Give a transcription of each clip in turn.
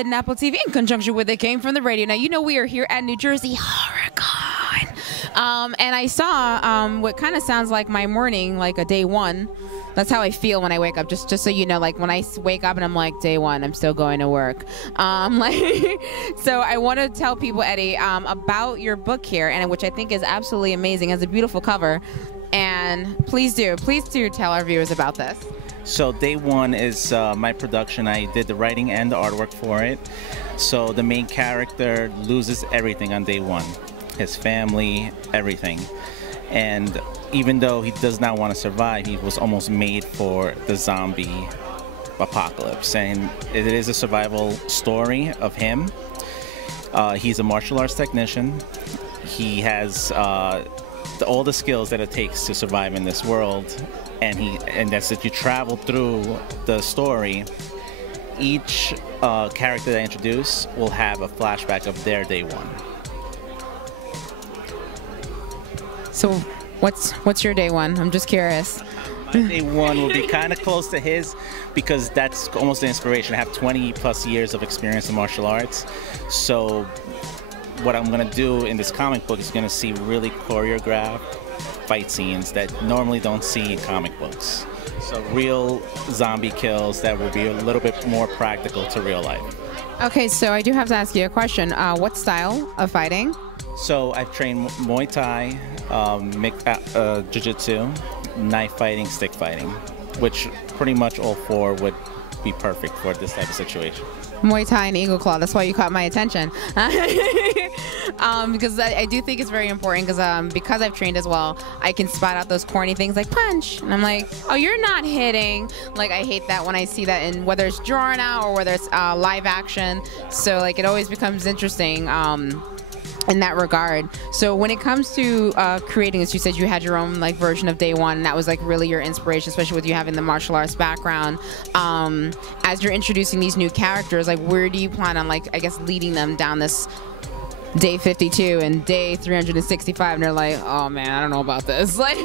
Bitten Apple TV in conjunction with It Came From the Radio. Now, you know we are here at New Jersey HorrorCon. And I saw what kind of sounds like my morning, like a day one. That's how I feel when I wake up. Just so you know, like when I wake up and I'm like, day one, I'm still going to work. So I want to tell people, Eddie, about your book here, and which I think is absolutely amazing. It has a beautiful cover. And please do tell our viewers about this. So day one is my production. I did the writing and the artwork for it. So the main character loses everything on day one. His family, everything. And even though he does not want to survive, he was almost made for the zombie apocalypse. And it is a survival story of him. He's a martial arts technician. He has all the skills that it takes to survive in this world, and that's that you travel through the story. Each character that I introduce will have a flashback of their day one. So what's your day one? I'm just curious. My day one will be kind of close to his, because that's almost the inspiration. I have 20 plus years of experience in martial arts. So what I'm going to do in this comic book is going to see really choreographed fight scenes that normally don't see in comic books. So real zombie kills that will be a little bit more practical to real life. Okay, so I do have to ask you a question. What style of fighting? So I've trained Muay Thai, Jiu-Jitsu, knife fighting, stick fighting, which pretty much all four would be perfect for this type of situation. Muay Thai and Eagle Claw. That's why you caught my attention. Because I do think it's very important, because I've trained as well, I can spot out those corny things like punch. And I'm like, oh, you're not hitting. Like, I hate that when I see that, in whether it's drawn out or whether it's live action. So, like, it always becomes interesting in that regard. So when it comes to creating this, you said you had your own like version of day one, and that was like really your inspiration, especially with you having the martial arts background. As you're introducing these new characters, like where do you plan on, like, I guess, leading them down this day 52 and day 365, and they're like, oh man, I don't know about this. Like,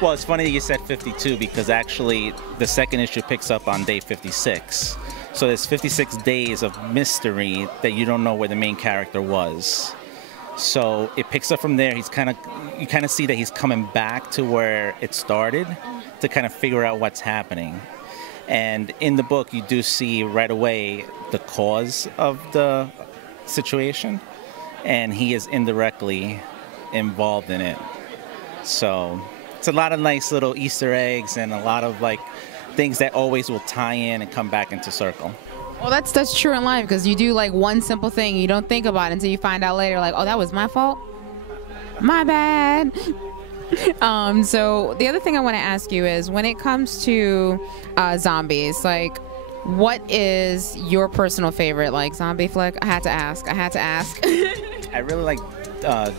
well, it's funny that you said 52, because actually the second issue picks up on day 56. So there's 56 days of mystery that you don't know where the main character was. So it picks up from there. You kind of see that he's coming back to where it started to kind of figure out what's happening. And in the book, you do see right away the cause of the situation, and he is indirectly involved in it. So it's a lot of nice little Easter eggs and a lot of like things that always will tie in and come back into circle. Well, that's true in life, because you do like one simple thing, you don't think about it until you find out later, like, oh, that was my fault, my bad. So the other thing I want to ask you is, when it comes to zombies, like, what is your personal favorite like zombie flick? I had to ask. I really like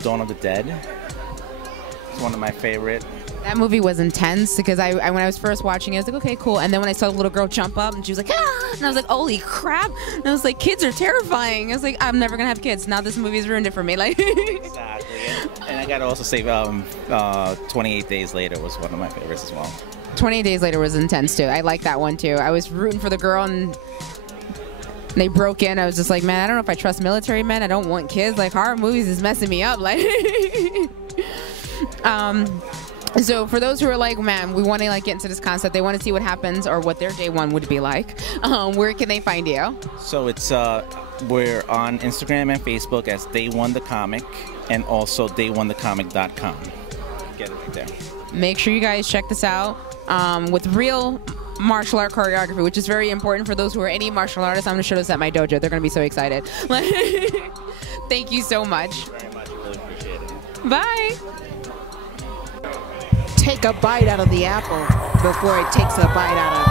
Dawn of the Dead. It's one of my favorite. That movie was intense, because when I was first watching it, I was like, okay, cool. And then when I saw the little girl jump up and she was like, ah! And I was like, holy crap. And I was like, kids are terrifying. I was like, I'm never going to have kids. Now this movie's ruined it for me. Like, exactly. And I got to also say 28 Days Later was one of my favorites as well. 28 Days Later was intense, too. I like that one, too. I was rooting for the girl, and they broke in. I was just like, man, I don't know if I trust military men. I don't want kids. Like, horror movies is messing me up. Like, so for those who are like, man, we want to like get into this concept, they want to see what happens or what their day one would be like, where can they find you? So it's we're on Instagram and Facebook as Day One the Comic, and also day1thecomic.com. Get it right there. Make sure you guys check this out with real martial art choreography, which is very important for those who are any martial artists. I'm going to show this at my dojo. They're going to be so excited. Thank you so much. Thank you very much. I really appreciate it. Bye. Take a bite out of the apple before it takes a bite out of